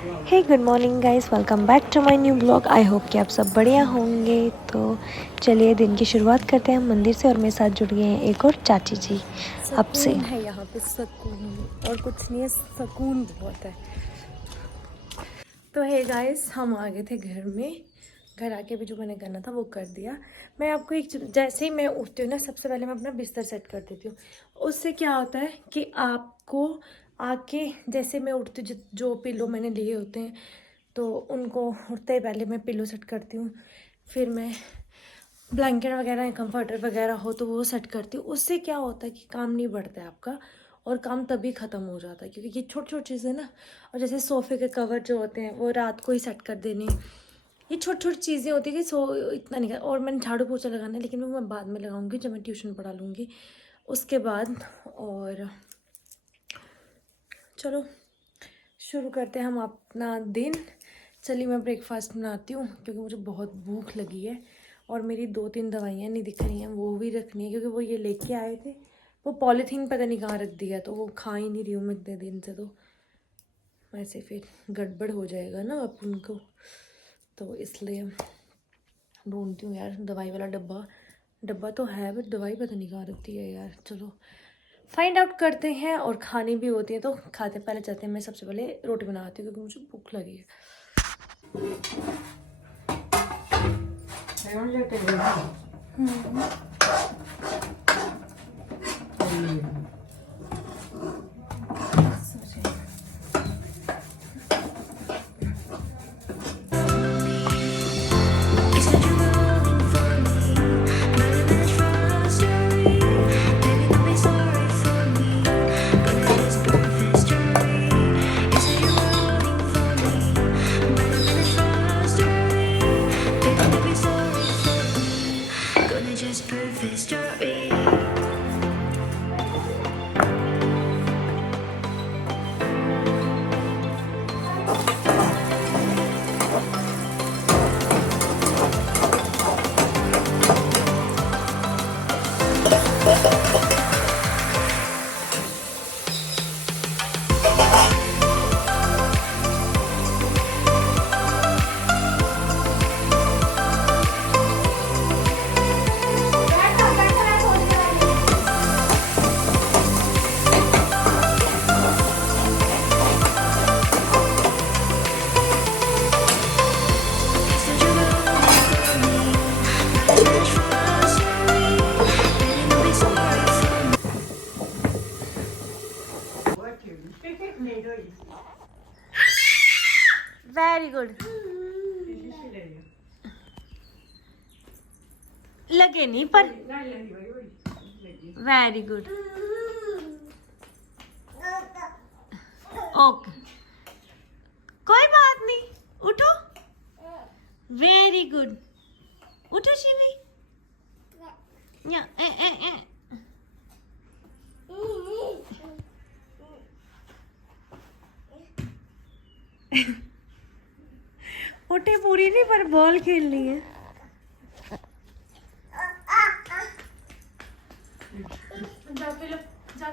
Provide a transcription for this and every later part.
Hey good morning guys, welcome back to my new blog. I hope कि आप सब बढ़िया होंगे। तो चलिए दिन की शुरुआत करते हैं हम मंदिर से, और मेरे साथ जुड़ गए हैं एक और चाची जी अब से। सुकून है यहाँ पे, सुकून और कुछ नहीं है, सुकून बहुत है। तो हे गाइस, हम आ गए थे घर में। घर आके भी जो मैंने करना था वो कर दिया। मैं आपको एक जैसे ही मैं उठती हूँ ना, सबसे पहले मैं अपना बिस्तर सेट कर देती हूँ। उससे क्या होता है कि आपको आके जैसे मैं उठती हूँ, जो पिलो मैंने लिए होते हैं तो उनको उठते ही पहले मैं पिलो सेट करती हूँ। फिर मैं ब्लैंकेट वगैरह कंफर्टर वगैरह हो तो वो सेट करती हूँ। उससे क्या होता है कि काम नहीं बढ़ता है आपका, और काम तभी ख़त्म हो जाता है, क्योंकि ये छोटी छोटी चीज़ें ना। और जैसे सोफ़े के कवर जो होते हैं वो रात को ही सेट कर देने, ये छोटी छोटी चीज़ें होती है कि इतना नहीं कर। और मैंने झाड़ू पोछा लगाना है, लेकिन वो मैं बाद में लगाऊंगी जब मैं ट्यूशन पढ़ा लूँगी उसके बाद। और चलो शुरू करते हैं हम अपना दिन। चलिए मैं ब्रेकफास्ट बनाती हूँ, क्योंकि मुझे बहुत भूख लगी है। और मेरी 2-3 दवाइयाँ नहीं दिख रही हैं, वो भी रखनी है, क्योंकि वो ये लेके आए थे। वो पॉलीथीन पता नहीं कहाँ रख दिया, तो वो खा ही नहीं रही हूँ मैं इतने दिन से। तो वैसे फिर गड़बड़ हो जाएगा ना अपन को, तो इसलिए ढूंढती हूँ यार दवाई वाला डब्बा। डब्बा तो है बट दवाई पता नहीं कहाँ रखती है यार। चलो फाइंड आउट करते हैं। और खानी भी होती है तो खाते पहले चलते हैं। मैं सबसे पहले रोटी बनाती हूँ, क्योंकि मुझे भूख लगी है। Just prove this story. Very good. लगे नहीं पर वेरी गुड। ओके कोई बात नहीं, उठो। वेरी गुड, उठो शिवी। या ए ए ए उठे पूरी नहीं, पर बॉल खेलनी है। जा पिलो जा।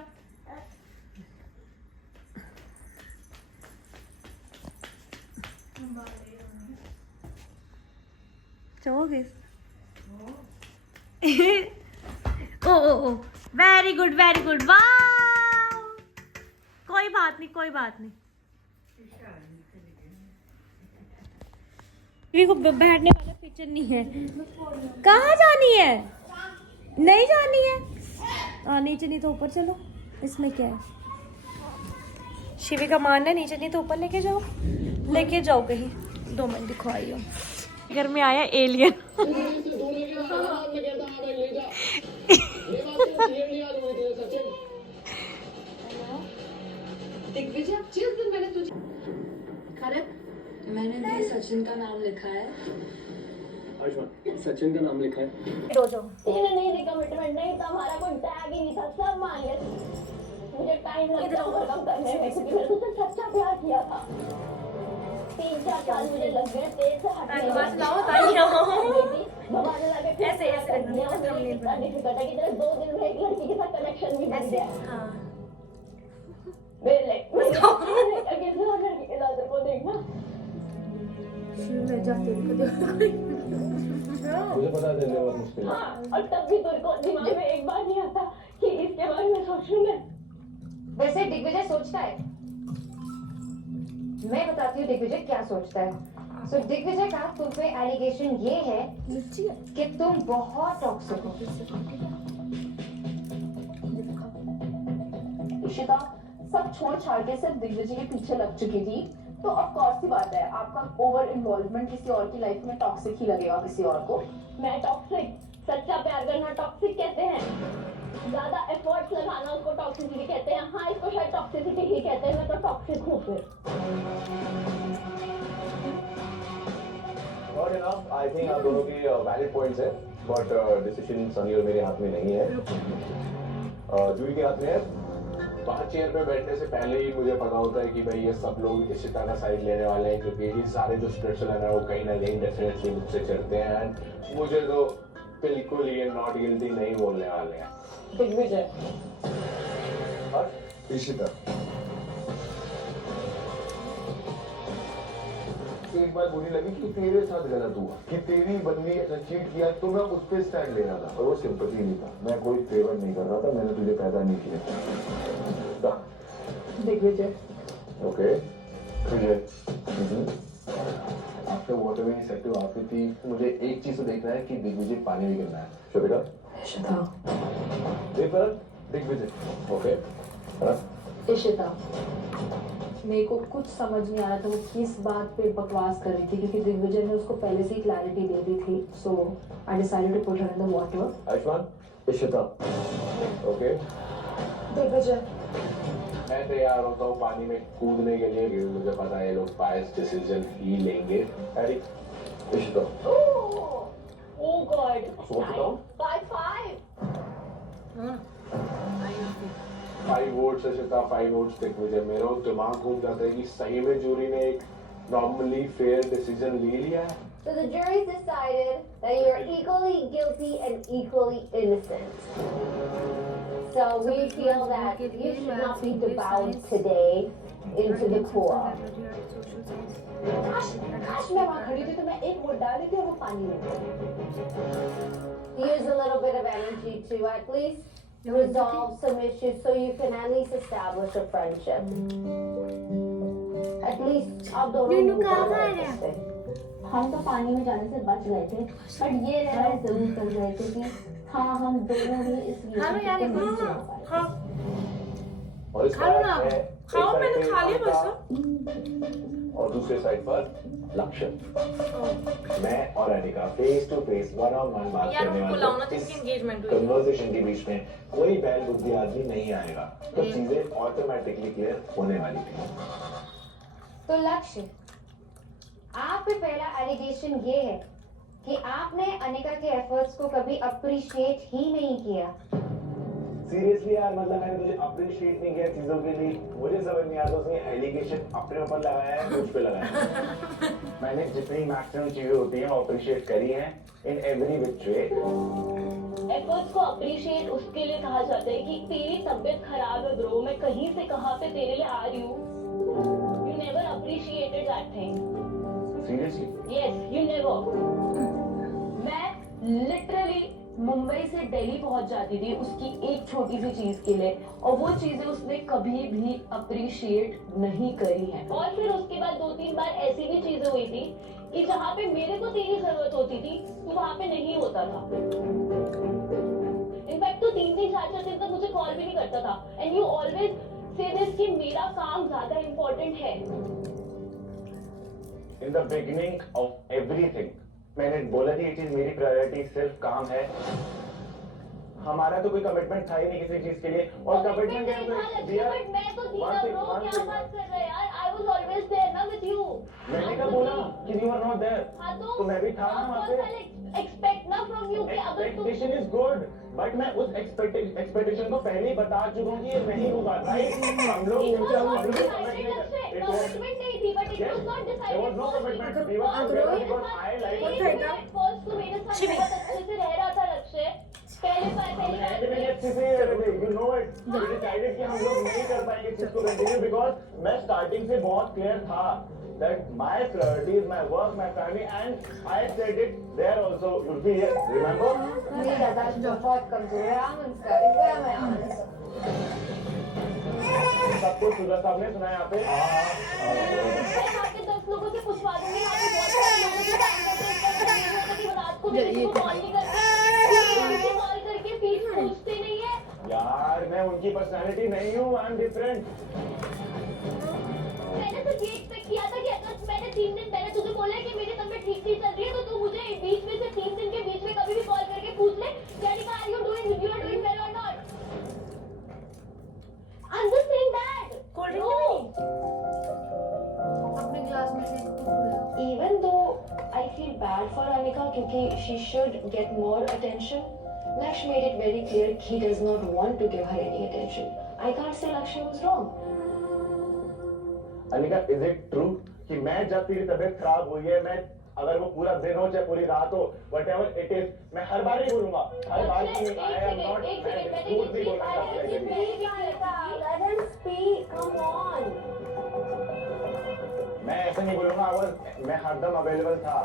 चलोगे? ओ ओ ओ वेरी गुड वेरी गुड, वाह। कोई बात नहीं कोई बात नहीं। को बैठने वाला पिक्चर नहीं है। कहाँ जानी है? नहीं जानी है। नीचे नहीं तो ऊपर चलो, इसमें क्या है। शिवी का मान है नीचे नहीं तो ऊपर लेके जाओ, लेके जाओ कहीं। 2 मिनट दिखवाई हो। घर में आया एलियन। मैंने भी सचिन का नाम लिखा है। सचिन का नाम लिखा है। तूने नहीं लिखा कमिटमेंट, नहीं था हमारा, कोई टैग ही नहीं था, सब मान गए। मुझे टाइम लग गया ओवरकम करने में, क्योंकि मैंने तुझसे सच्चा प्यार किया था। 3-4 साल मुझे लग गए तेरे से हटने में। भगवान लगे ऐसे ऐसे डिफिकल्ट है कि तेरे 2 दिन में एक लड़की के साथ कनेक्शन भी बन गया। मेरे लड़की के साथ को देखना मैं जाते मुझे पता है दिल्ली बहुत मुश्किल है। हाँ, और तब भी तेरे को दिमाग में एक बार नहीं आता कि इसके बारे में सोचूं मैं। वैसे दिग्विजय सोचता है, मैं बताती हूँ दिग्विजय क्या सोचता है। सो दिग्विजय का तुम पे एलिगेशन ये है कि तुम बहुत टॉक्सिक हो। इशिता सब छोड़ छाड़ के सिर्फ दिग्विजय के पीछे लग चुकी थी, तो ऑफ कोर्स सी बात है आपका ओवर इन्वॉल्वमेंट किसी और की लाइफ में टॉक्सिक ही लगेगा किसी और को। मैं टॉक्सिक, सच्चा प्यार करना टॉक्सिक कहते हैं, ज्यादा एफर्ट्स लगाना उसको टॉक्सिसिटी कहते हैं। हाँ, इसको शायद टॉक्सिसिटी ही कहते हैं, मैं तो टॉक्सिक हूँ फिर। और जनाब आई थिंक आप दोनों की वैलिड पॉइंट्स है, बट डिसीजन सनी और मेरे हाथ में नहीं है, जूरी के हाथ में है। बाहर चेयर पे बैठने से पहले ही मुझे पता होता है कि भाई ये सब लोग इशिता का साइड लेने वाले हैं, क्योंकि ये सारे जो स्क्रिप्ट्स लग रहा है वो कहीं ना कहीं डेफिनेटली मुझसे चलते हैं एंड मुझे तो बिल्कुल ये नॉट गिल्टी नहीं बोलने वाले हैं। दिग्विजय, और इशिता एक बात बुरी लगी कि तेरे साथ गलत हुआ, कि तेरी बंदी ऐसा चीट किया तो मैं उस पर स्टैंड ले रहा था, और वो सिंपैथी नहीं था, मैं कोई फेवर नहीं कर रहा था, मैंने तुझे पैदा नहीं किया। दिग्विजय, ओके तुझे after whatever he said to Aakriti, मुझे एक चीज तो देखना है कि दिग्विजय पानी भी गिरना है। श्वेता देख पर दिग्विजय ओके इशिता, मेरे को कुछ समझ नहीं आ रहा था वो किस बात पे बकवास कर रही थी, क्योंकि दिग्विजय ने उसको पहले से ही क्लैरिटी दे दी थी। So I decided to put her in the water. Ayushman Ishita okay Digvijay, मैं तैयार होता हूँ पानी में कूदने के लिए, क्योंकि मुझे पता है ये लोग बायस डिसीजन ही लेंगे। एरिक इशिता oh God, सोच रहा हूँ 5-5. 5 वोट्स इशिता 5 वोट्स दिग्विजय। मेरा दिमाग घूम जाता है कि सही में जूरी ने एक नॉर्मली फेयर डिसीजन ले लिया है। So the jury's decided that you're equally guilty and equally innocent. So we feel that you should not be devoured today into the pool. काश मैं वहाँ खड़ी थी तो मैं एक वोट डाल देती और वो पानी में। Use a little bit of energy to at least resolve some issues so you can at least establish a friendship. At least आप दोनों हम तो पानी में जाने से बच गए थे, बट ये रियलाइज जरूर कर गए थे कि हाँ हम दोनों ही इस रिलेशनशिप को नहीं चला पाए। और इस बार खाओ, मैंने खा लिया बस। और दूसरे साइड पर लक्ष्य, मैं और Anika face to face one on one बात करने वाले हैं। इस कन्वर्सेशन के बीच में कोई बैल बुद्धि आदमी नहीं आएगा, तो चीजें ऑटोमेटिकली क्लियर होने वाली थी। तो लक्ष्य, आप पे पहला एलिगेशन ये है कि आपने अनिका के एफर्ट्स को कभी अप्रिशिएट ही नहीं किया। सीरियसली यार, मतलब मैंने तुझे अप्रिशिएट नहीं किया चीजों के लिए, मुझे समझ नहीं आता उसने एलिगेशन अपने ऊपर लगाया है मुझ पे लगाया है। मैंने जितनी मैक्सिमम चीजें होती हैं अप्रिशिएट करी हैं in every which way. Efforts को अप्रिशिएट उसके लिए कहा जाता है कि तेरी तबीयत खराब है ब्रो, मैं कहीं से कहां पे तेरे लिए आ रही हूँ। You never appreciated that thing. Seriously? Yes, you never. मैं लिटरली मुंबई से दिल्ली पहुंच जाती थी उसकी एक छोटी सी चीज के लिए, और वो चीजें उसने कभी भी अप्रिशिएट नहीं करी हैं। और फिर उसके बाद 2-3 बार ऐसी भी चीजें हुई थी कि जहाँ पे मेरे को तेरी जरूरत होती थी तो वहाँ पे नहीं होता था। इनफैक्ट तो 3-4 दिन तक मुझे कॉल भी नहीं करता था। And you always say this कि मेरा काम ज्यादा इम्पोर्टेंट है। In the beginning of everything मैंने बोला कि ये चीज मेरी प्रायोरिटी सिर्फ काम है। हमारा तो कोई कमिटमेंट था ही नहीं किसी चीज के लिए, और कमिटमेंट मैं तो थी ना ब्रो, क्या बात कर रहे हैं यार? आई वाज ऑलवेज देयर ना विद यू। मैंने कब बोला कि यू आर नॉट देयर? हाँ तो मैं भी था ना वहाँ पे। एक्सपेक्ट ना फ्रॉम यू कि अगर तुम एक्सपेक्टेशन इज गुड, बट मैं उस एक्सपेक्टेशन को पहले ही बता चुका हूँ कि ये नहीं होगा, राइट? हम लोग कमिटमेंट नहीं थी, but it was not decided. No commitment, we were I like first तो मेरे साथ बहुत अच्छे से रह रहा था लक्ष्य, पहली बार मैंने अच्छी से यू नो इट डिसाइडेड कि हम लोग नहीं कर पाएंगे चीज को कंटिन्यू बिकॉज मैं स्टार्टिंग से बहुत क्लियर था that my priority is my work, my family, and I said it there also. You'll be here, remember? मेरी यादाश्त बहुत कमजोर है आनंद सर, इस बार मैं आनंद सर। सब कुछ सुधा साहब ने सुना यहाँ पे। मैं आपके 10 लोगों से पूछवा दूंगी, आपके बहुत सारे लोगों से काम करते हैं, कि रात को मेरे को कॉल नहीं करते, उनसे कॉल करके फीस पूछते नहीं है। यार मैं उनकी पर्सनालिटी नहीं हूँ, आई एम डिफरेंट। मैंने तो ये एक्सपेक्ट किया था कि अगर मैंने 3 दिन पहले तुझे बोला कि मेरी तबीयत ठीक नहीं चल रही है तो तू मुझे बीच में से 3 दिन के बीच में कभी भी कॉल करके पूछ ले Janika, are you doing well or not? I'm just saying that. अपने क्लास में से कुछ हुआ Even though I feel bad for Anika क्योंकि she should get more attention, Laksh made it very clear he does not want to give her any attention. I can't say Lakshmi was wrong. Anika, is it true कि मैं जब तेरी तबीयत खराब हुई है, मैं अगर वो पूरा दिन हो चाहे पूरी रात हो, whatever it is, मैं हर बार ही बोलूंगा, हर बार ही I am not, मैं झूठ नहीं बोलना चाहता। Let him speak. Come on. मैं ऐसे नहीं बोलूंगा, मैं हरदम अवेलेबल था।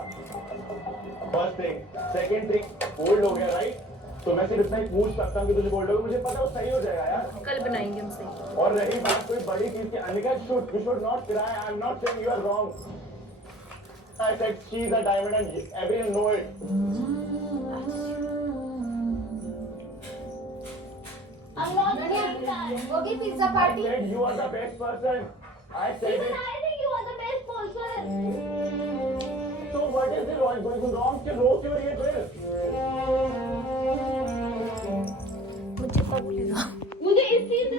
First thing, second thing, old हो गया राइट? तो मैं सिर्फ इतना ही पूछ सकता हूँ कि तुझे बोल दोगे, मुझे पता है वो सही हो जाएगा यार। कल बनाएंगे हम सही। और रही बात कोई बड़ी चीज की, Anika you should not cry. I am not saying you are wrong. I said she is a diamond and everyone know it. I'm not saying that. होगी pizza I party. said you are the best person. I said Even it. I think you are the best person. So what is the going wrong? क्यों रो क्यों रही है फिर? मुझे पक लेगा। मुझे इस चीज से